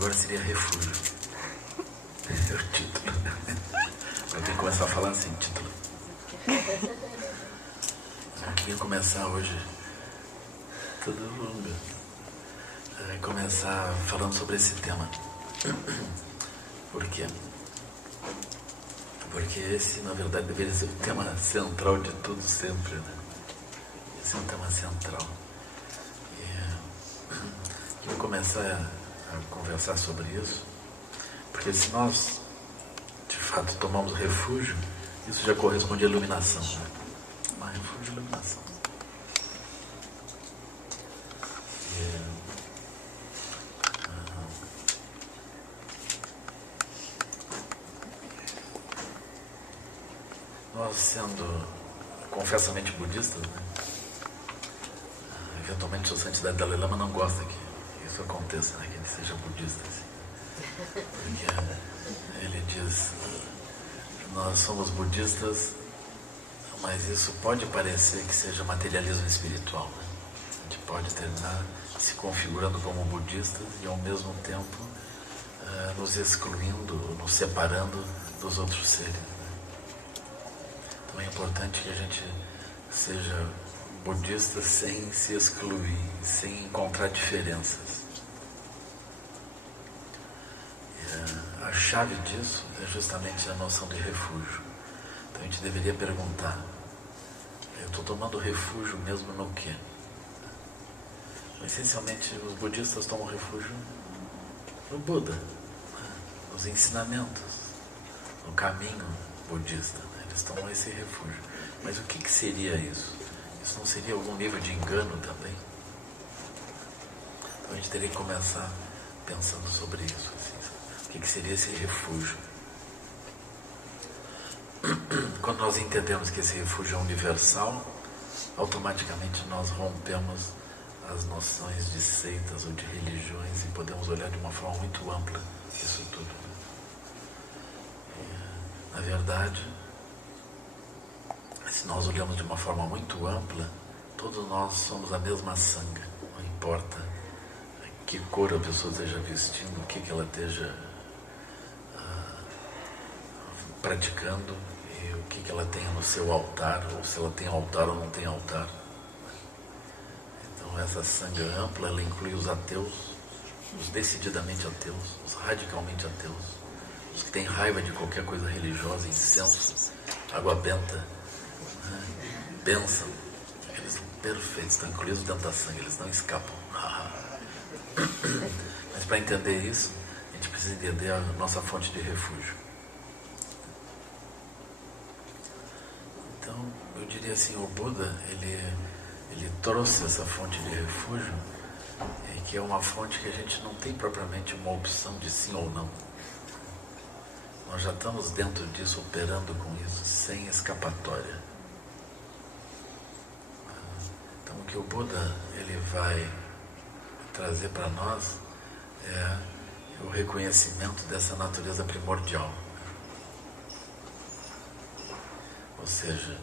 agora seria refúgio. É o título. Eu tenho que começar a falar assim, título. Eu queria começar hoje, tudo longo, começar falando sobre esse tema. Por quê? Porque esse, na verdade, deveria ser o tema central de tudo sempre, né? Esse é um tema central. E eu vou começar a conversar sobre isso, porque se nós, de fato, tomamos refúgio, isso já corresponde à iluminação, né? Uma refúgio e iluminação. Nós, sendo confessamente budistas, né? Eventualmente a Santidade Dalai Lama não gosta que isso aconteça, né? Que ele seja budista, assim. Porque ele diz, nós somos budistas, mas isso pode parecer que seja materialismo espiritual, né? A gente pode terminar se configurando como budistas e ao mesmo tempo nos excluindo, nos separando dos outros seres, né? Então é importante que a gente seja budista sem se excluir, sem encontrar diferenças. E a chave disso é justamente a noção de refúgio. Então a gente deveria perguntar, eu estou tomando refúgio mesmo no quê? Essencialmente os budistas tomam refúgio no Buda, nos ensinamentos, no caminho budista, né? Eles tomam esse refúgio. Mas o que seria isso? Isso não seria algum nível de engano também? Então a gente teria que começar pensando sobre isso, assim, o que seria esse refúgio? Quando nós entendemos que esse refúgio é universal, automaticamente nós rompemos as noções de seitas ou de religiões e podemos olhar de uma forma muito ampla isso tudo. E, na verdade, se nós olhamos de uma forma muito ampla, todos nós somos a mesma sanga. Não importa que cor a pessoa esteja vestindo, o que ela esteja praticando e o que ela tenha no seu altar, ou se ela tem altar ou não tem altar. Então essa sanga ampla, ela inclui os ateus, os decididamente ateus, os radicalmente ateus, os que têm raiva de qualquer coisa religiosa, incenso, água benta, né? Bênção. Eles são perfeitos, estão incluídos dentro da sanga, eles não escapam. Mas para entender isso, a gente precisa entender a nossa fonte de refúgio. Então, eu diria assim, o Buda, ele trouxe essa fonte de refúgio, que é uma fonte que a gente não tem propriamente uma opção de sim ou não. Nós já estamos dentro disso, operando com isso, sem escapatória. Então, o que o Buda ele vai trazer para nós é o reconhecimento dessa natureza primordial. Ou seja,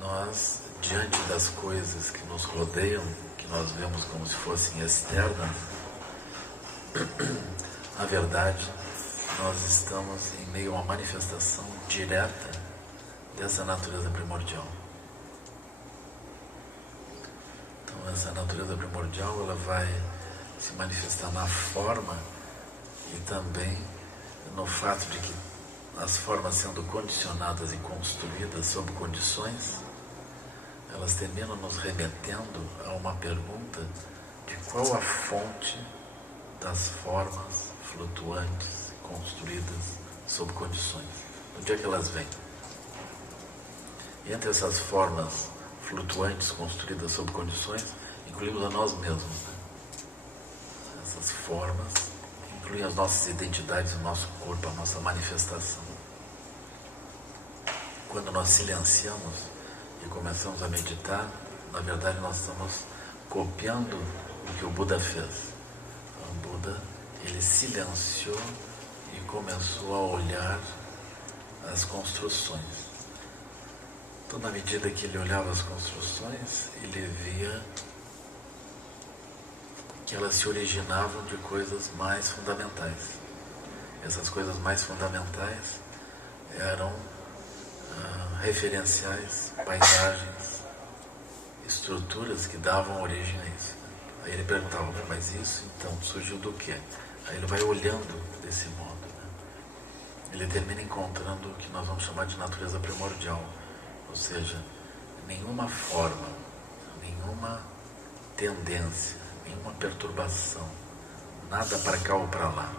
nós, diante das coisas que nos rodeiam, que nós vemos como se fossem externas, na verdade, nós estamos em meio a uma manifestação direta dessa natureza primordial. Então, essa natureza primordial, ela vai se manifestar na forma e também no fato de que as formas sendo condicionadas e construídas sob condições, elas terminam nos remetendo a uma pergunta de qual a fonte das formas flutuantes construídas sob condições. Onde é que elas vêm? E entre essas formas flutuantes construídas sob condições, incluímos a nós mesmos, né? Essas formas incluem as nossas identidades, o nosso corpo, a nossa manifestação. Quando nós silenciamos e começamos a meditar, na verdade nós estamos copiando o que o Buda fez. O Buda, ele silenciou e começou a olhar as construções. Então, na medida que ele olhava as construções, ele via que elas se originavam de coisas mais fundamentais. Essas coisas mais fundamentais eram referenciais, paisagens, estruturas que davam origem a isso. Aí ele perguntava, mas isso então surgiu do quê? Aí ele vai olhando desse modo. Ele termina encontrando o que nós vamos chamar de natureza primordial, ou seja, nenhuma forma, nenhuma tendência, nenhuma perturbação, nada para cá ou para lá.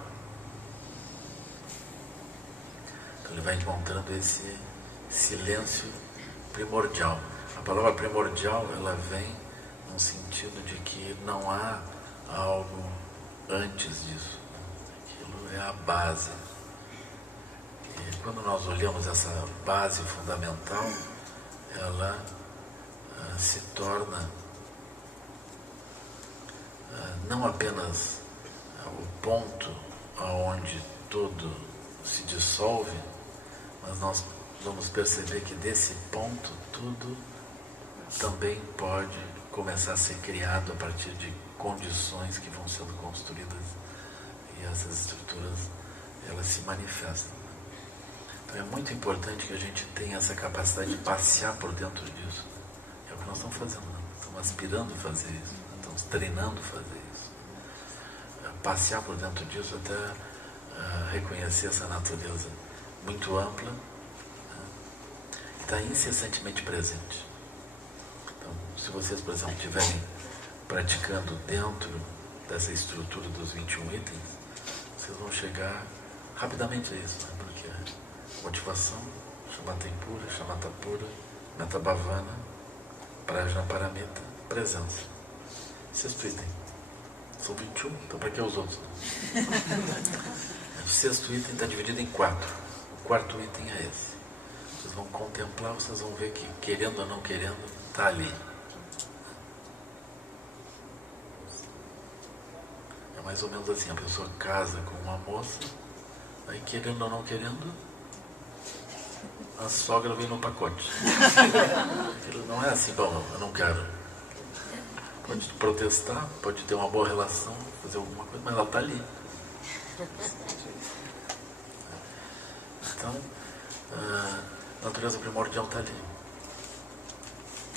Então ele vai encontrando esse silêncio primordial. A palavra primordial, ela vem no sentido de que não há algo antes disso. Aquilo é a base. E quando nós olhamos essa base fundamental, ela se torna não apenas o ponto aonde tudo se dissolve, mas nós vamos perceber que desse ponto tudo também pode começar a ser criado a partir de condições que vão sendo construídas, e essas estruturas, elas se manifestam. Então é muito importante que a gente tenha essa capacidade de passear por dentro disso. É o que nós estamos fazendo, né? Estamos aspirando a fazer isso, né? Estamos treinando a fazer isso. Passear por dentro disso até reconhecer essa natureza muito ampla, né? E está incessantemente presente. Então, se vocês, por exemplo, estiverem praticando dentro dessa estrutura dos 21 itens, vocês vão chegar rapidamente a isso, né? Porque motivação, Shamatempura, Shamatapura, Metabhavana, Prajnaparamita, presença. Sexto item. São 21, então para que os outros? O sexto item está dividido em 4. O quarto item é esse. Vocês vão contemplar, vocês vão ver que, querendo ou não querendo, está ali. É mais ou menos assim, a pessoa casa com uma moça, aí querendo ou não querendo, a sogra vem no pacote. Aquilo não é assim, bom, eu não quero. Pode protestar, pode ter uma boa relação, fazer alguma coisa, mas ela está ali. Então, a natureza primordial está ali.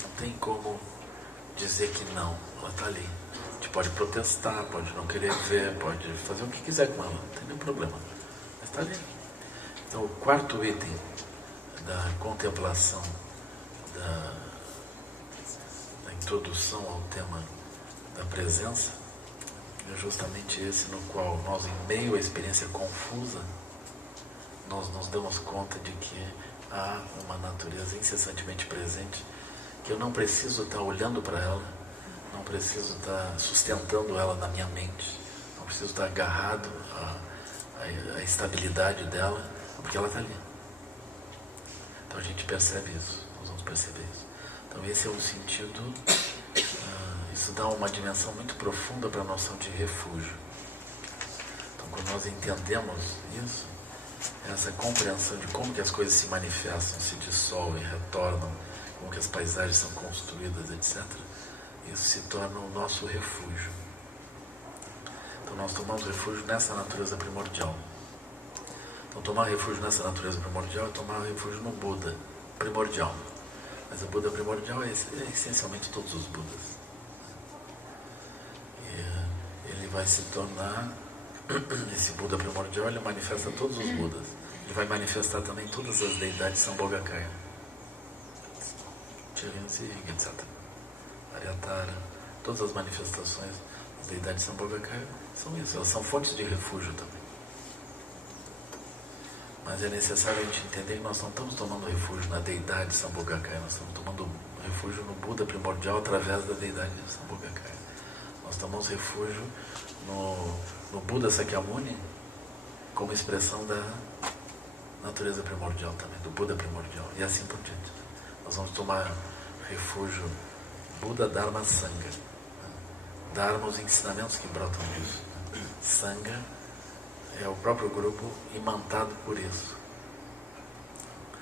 Não tem como dizer que não, ela está ali. A gente pode protestar, pode não querer ver, pode fazer o que quiser com ela, não tem nenhum problema. Mas está ali. Então, o quarto item da contemplação, da introdução ao tema da presença, é justamente esse no qual nós, em meio à experiência confusa, nós nos damos conta de que há uma natureza incessantemente presente, que eu não preciso estar olhando para ela, não preciso estar sustentando ela na minha mente, não preciso estar agarrado à estabilidade dela, porque ela está ali. Então a gente percebe isso, nós vamos perceber isso. Então esse é o sentido, isso dá uma dimensão muito profunda para a noção de refúgio. Então quando nós entendemos isso, essa compreensão de como que as coisas se manifestam, se dissolvem, retornam, como que as paisagens são construídas, etc., isso se torna o nosso refúgio. Então nós tomamos refúgio nessa natureza primordial. Então tomar refúgio nessa natureza primordial é tomar refúgio no Buda primordial. Mas o Buda primordial é essencialmente todos os Budas. E ele vai se tornar, esse Buda primordial, ele manifesta todos os Budas. Ele vai manifestar também todas as deidades Sambhogakaya. Chirinsi, etc. Aryatara, todas as manifestações das deidades Sambhogakaya são isso, elas são fontes de refúgio também. Mas é necessário a gente entender que nós não estamos tomando refúgio na deidade Sambhogakaya, nós estamos tomando refúgio no Buda primordial através da deidade Sambhogakaya. Nós tomamos refúgio no Buda Sakyamuni como expressão da natureza primordial também, do Buda primordial, e assim por diante. Nós vamos tomar refúgio Buda, Dharma, Sangha. Dharma, os ensinamentos que brotam disso. Sangha é o próprio grupo imantado por isso.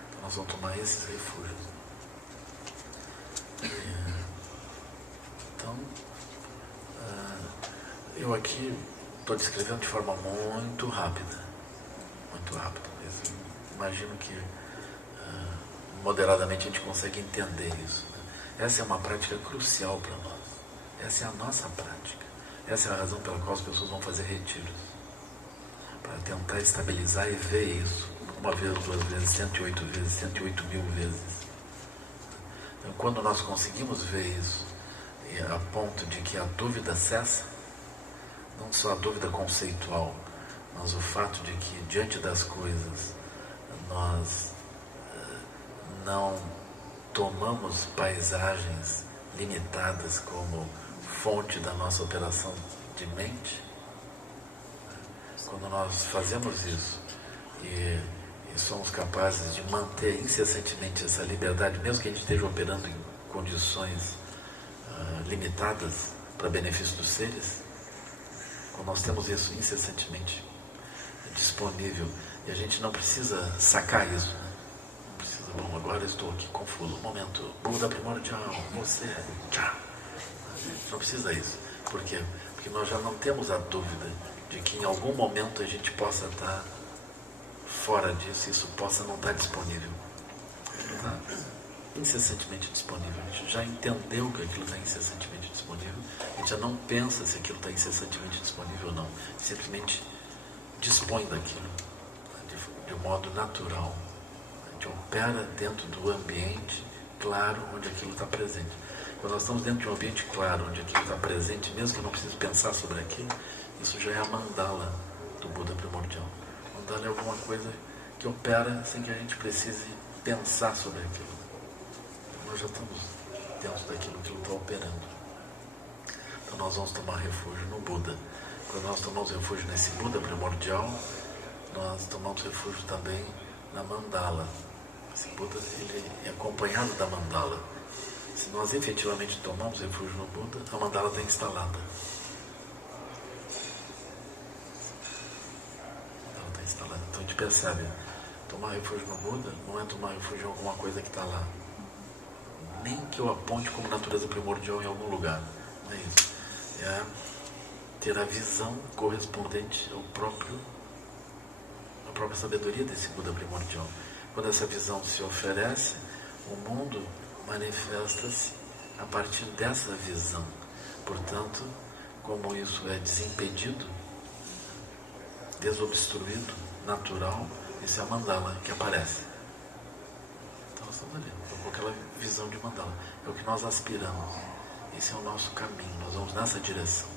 Então nós vamos tomar esses refúgios. Então, Eu aqui estou descrevendo de forma muito rápida mesmo. Imagino que moderadamente a gente consegue entender isso, né? Essa é uma prática crucial para nós. Essa é a nossa prática. Essa é a razão pela qual as pessoas vão fazer retiros, para tentar estabilizar e ver isso uma vez, 2 vezes, 108 vezes, 108 mil vezes. Então, quando nós conseguimos ver isso a ponto de que a dúvida cessa, não só a dúvida conceitual, mas o fato de que diante das coisas nós não tomamos paisagens limitadas como fonte da nossa operação de mente. Quando nós fazemos isso e somos capazes de manter incessantemente essa liberdade, mesmo que a gente esteja operando em condições limitadas para benefício dos seres, quando nós temos isso incessantemente disponível, e a gente não precisa sacar isso, né? Não precisa, bom, agora eu estou aqui confuso, momento, Buda primordial, você, tchau. A gente não precisa isso. Por quê? Porque nós já não temos a dúvida de que em algum momento a gente possa estar fora disso, isso possa não estar disponível. Está incessantemente disponível. A gente já entendeu que aquilo está incessantemente disponível. A gente já não pensa se aquilo está incessantemente disponível ou não. Simplesmente dispõe daquilo de um modo natural. A gente opera dentro do ambiente claro onde aquilo está presente. Quando nós estamos dentro de um ambiente claro onde aquilo está presente, mesmo que eu não precise pensar sobre aquilo, isso já é a mandala do Buda primordial. Mandala é alguma coisa que opera sem que a gente precise pensar sobre aquilo. Nós já estamos dentro daquilo que ele está operando. Então nós vamos tomar refúgio no Buda. Quando nós tomamos refúgio nesse Buda primordial, nós tomamos refúgio também na mandala. Esse Buda, ele é acompanhado da mandala. Se nós efetivamente tomamos refúgio no Buda, a mandala está instalada. Ela está instalada. Então a gente percebe, tomar refúgio no Buda não é tomar refúgio em alguma coisa que está lá. Nem que eu aponte como natureza primordial em algum lugar. Não é isso. É ter a visão correspondente à própria sabedoria desse Buda primordial. Quando essa visão se oferece, o mundo manifesta-se a partir dessa visão. Portanto, como isso é desimpedido, desobstruído, natural, isso é a mandala que aparece. Então nós estamos ali, com aquela visão de mandala. É o que nós aspiramos. Esse é o nosso caminho, nós vamos nessa direção.